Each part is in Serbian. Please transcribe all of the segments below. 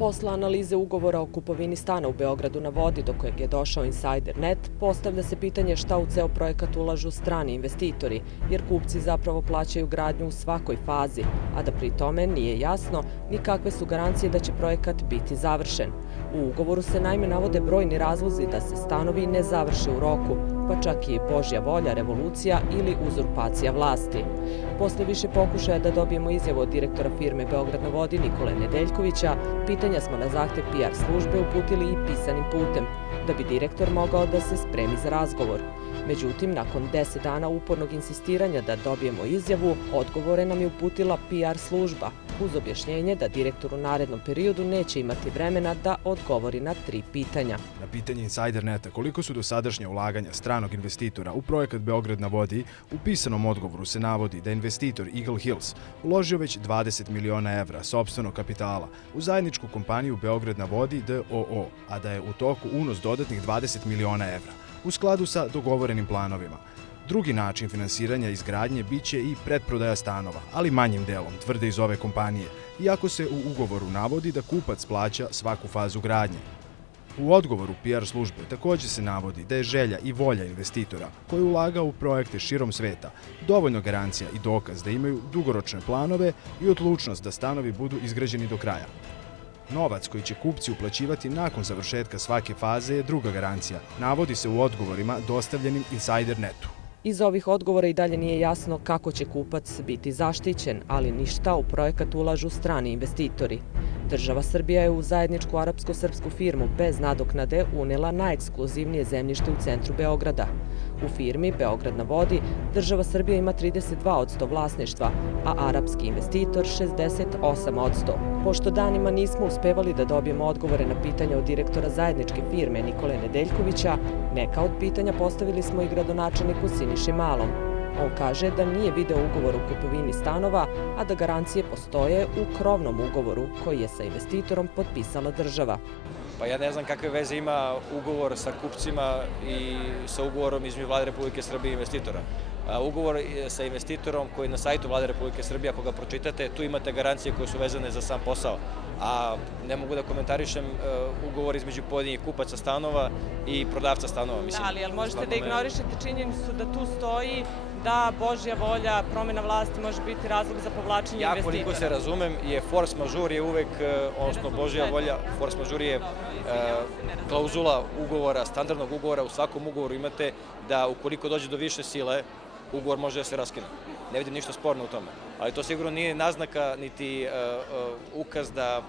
Posle analize ugovora o kupovini stana u Beogradu na vodi do kojeg je došao Insider.net, postavlja se pitanje šta u ceo projekat ulažu strani investitori, jer kupci zapravo plaćaju gradnju u svakoj fazi, a da pri tome nije jasno ni kakve su garancije da će projekat biti završen. U ugovoru se naime navode brojni razlozi da se stanovi ne završe u roku, pa čak i Božja volja, revolucija ili uzurpacija vlasti. Posle više pokušaja da dobijemo izjavu od direktora firme Beograd na vodi Nikole Nedeljkovića, pitanja smo na zahtev PR službe uputili i pisanim putem, da bi direktor mogao da se spremi za razgovor. Međutim, nakon 10 dana upornog insistiranja da dobijemo izjavu, odgovore nam je uputila PR služba, uz objašnjenje da direktor u narednom periodu neće imati vremena da odgovori na 3 pitanja. Na pitanje Insider.neta koliko su dosadašnja ulaganja stranog investitora u projekat Beograd na vodi, u pisanom odgovoru se navodi da investitor Eagle Hills uložio već 20 miliona evra sopstvenog kapitala u zajedničku kompaniju Beograd na vodi d.o.o., a da je u toku unos dodatnih 20 miliona evra, u skladu sa dogovorenim planovima. Drugi način finansiranja izgradnje biće i pretprodaja stanova, ali manjim delom, tvrde iz ove kompanije, iako se u ugovoru navodi da kupac plaća svaku fazu gradnje. U odgovoru PR službe takođe se navodi da je želja i volja investitora koji ulaga u projekte širom sveta dovoljno garancija i dokaz da imaju dugoročne planove i odlučnost da stanovi budu izgrađeni do kraja. Novac koji će kupci uplaćivati nakon završetka svake faze je druga garancija, navodi se u odgovorima dostavljenim Insider.netu. Iz ovih odgovora i dalje nije jasno kako će kupac biti zaštićen, ali ni šta u projekat ulažu strani investitori. Država Srbija je u zajedničku arapsko-srpsku firmu bez nadoknade unela najekskluzivnije zemljište u centru Beograda. U firmi Beograd na vodi država Srbija ima 32% vlasništva, a arapski investitor 68%. Pošto danima nismo uspevali da dobijemo odgovore na pitanja od direktora zajedničke firme Nikole Nedeljkovića, neka od pitanja postavili smo i gradonačelniku Siniši Malom. On kaže da nije video ugovor o kupovini stanova, a da garancije postoje u krovnom ugovoru koji je sa investitorom potpisala država. Pa ja ne znam kakve veze ima ugovor sa kupcima i sa ugovorom između Vlade Republike Srbije i investitora. Ugovor sa investitorom koji je na sajtu Vlade Republike Srbije, ako ga pročitate, tu imate garancije koje su vezane za sam posao. A ne mogu da komentarišem ugovor između pojedinih kupaca stanova i prodavca stanova. Da, ali možete da ignorišete činjenicu da tu stoji da Božja volja, promjena vlasti može biti razlog za povlačenje investitora. Ja, koliko se razumem, je force majeure je uvek, odnosno Božja volja, force majeure je klauzula ugovora, standardnog ugovora, u svakom ugovoru imate da ukoliko dođe do više sile, ugovor može da se raskine. Ne vidim ništa sporno u tome. Ali to sigurno nije naznaka niti ukaz da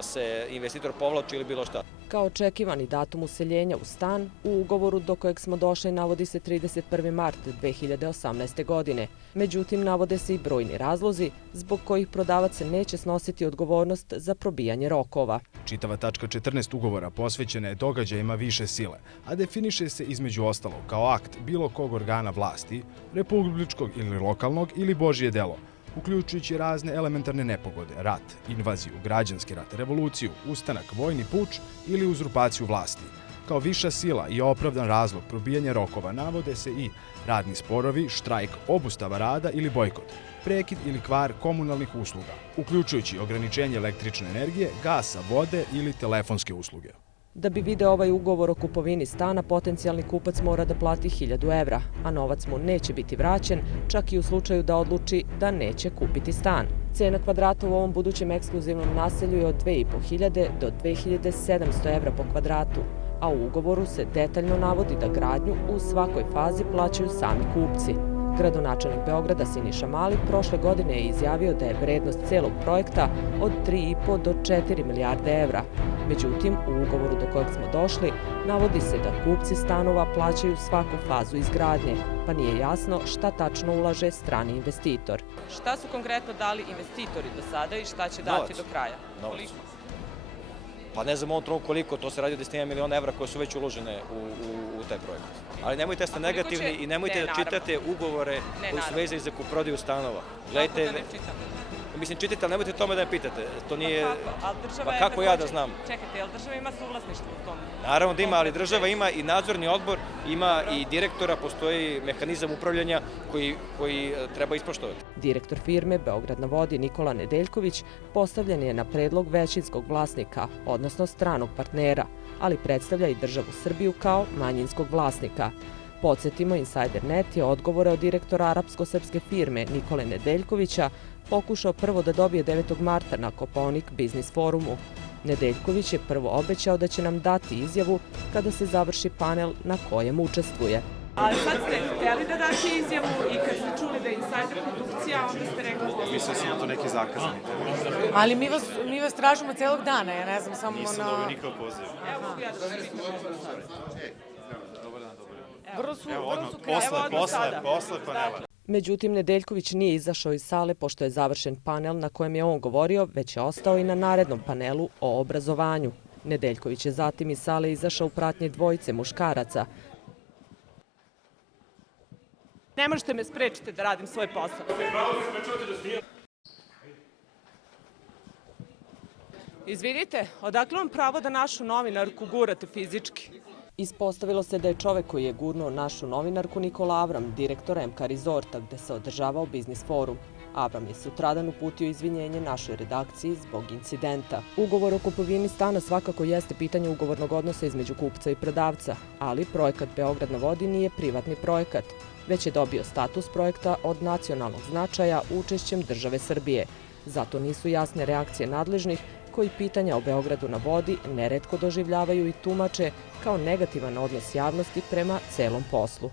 se investitor povlači ili bilo šta. Kao očekivani datum useljenja u stan, u ugovoru do kojeg smo došli navodi se 31. mart 2018. godine. Međutim, navode se i brojni razlozi zbog kojih prodavac neće snositi odgovornost za probijanje rokova. Čitava tačka 14 ugovora posvećena je događajima više sile, a definiše se između ostalog kao akt bilo kog organa vlasti, republičkog ili lokalnog ili Božje delo, uključujući razne elementarne nepogode, rat, invaziju, građanski rat, revoluciju, ustanak, vojni puč ili uzurpaciju vlasti. Kao viša sila i opravdan razlog probijanja rokova navode se i radni sporovi, štrajk, obustava rada ili bojkot, prekid ili kvar komunalnih usluga, uključujući ograničenje električne energije, gasa, vode ili telefonske usluge. Da bi video ovaj ugovor o kupovini stana, potencijalni kupac mora da plati 1000 evra, a novac mu neće biti vraćen, čak i u slučaju da odluči da neće kupiti stan. Cena kvadrata u ovom budućem ekskluzivnom naselju je od 2500 do 2700 evra po kvadratu, a u ugovoru se detaljno navodi da gradnju u svakoj fazi plaćaju sami kupci. Gradonačelnik Beograda Siniša Mali prošle godine je izjavio da je vrednost celog projekta od 3,5 do 4 milijarde evra. Međutim, u ugovoru do kojeg smo došli navodi se da kupci stanova plaćaju svaku fazu izgradnje, pa nije jasno šta tačno ulaže strani investitor. Šta su konkretno dali investitori do sada i šta će dati do kraja? Novac. Pa ne znam u ovom trenutku koliko, to se radi o 10 miliona evra koje su već uložene u taj projekat. Ali nemojte da ste negativni i nemojte da čitate ugovore koji su vezani za kuprodaju stanova. Kako da ne čitam? Mislim, čitajte, ali nemojte tome da me pitate. To nije... Pa kako ja da znam? Čekajte, jel država ima suvlasništvo u tom? Naravno da ima, ali država ima i nadzorni odbor, ima i direktora, postoji mehanizam upravljanja koji treba ispoštovati. Direktor firme Beograd na vodi Nikola Nedeljković postavljen je na predlog većinskog vlasnika, odnosno stranog partnera, ali predstavlja i državu Srbiju kao manjinskog vlasnika. Podsjetimo, Insider.net je odgovore od direktora arapsko-srpske firme Nikole Nedeljkovića pokušao prvo da dobije 9. marta na Kopaonik Biznis forumu. Nedeljković je prvo obećao da će nam dati izjavu kada se završi panel na kojem učestvuje. Ali sad ste hteli da date izjavu i kad ste čuli da je Insider produkcija, onda ste rekli... Mislio sam da to neki zakazani. Ali mi vas tražimo celog dana, ja ne znam, samo na... Nisam dobio nikakav poziv. Evo, mogu ja da vas pitam. Dobar dan, dobar dan. Vrlo su Posle panela. Međutim, Nedeljković nije izašao iz sale pošto je završen panel na kojem je on govorio, već je ostao i na narednom panelu o obrazovanju. Nedeljković je zatim iz sale izašao u pratnji dvojice muškaraca. Ne možete me sprečiti da radim svoj posao. Izvinite, odakle vam pravo da našu novinarku gurate fizički? Ispostavilo se da je čovek koji je gurnuo našu novinarku Nikola Avram, direktor MK Resorta, gde se održavao biznis forum. Avram je sutradan uputio izvinjenje našoj redakciji zbog incidenta. Ugovor o kupovini stana svakako jeste pitanje ugovornog odnosa između kupca i prodavca, ali projekat Beograd na vodi nije privatni projekat, već je dobio status projekta od nacionalnog značaja učešćem države Srbije. Zato nisu jasne reakcije nadležnih koji pitanja o Beogradu na vodi neretko doživljavaju i tumače kao negativan odnos javnosti prema celom poslu.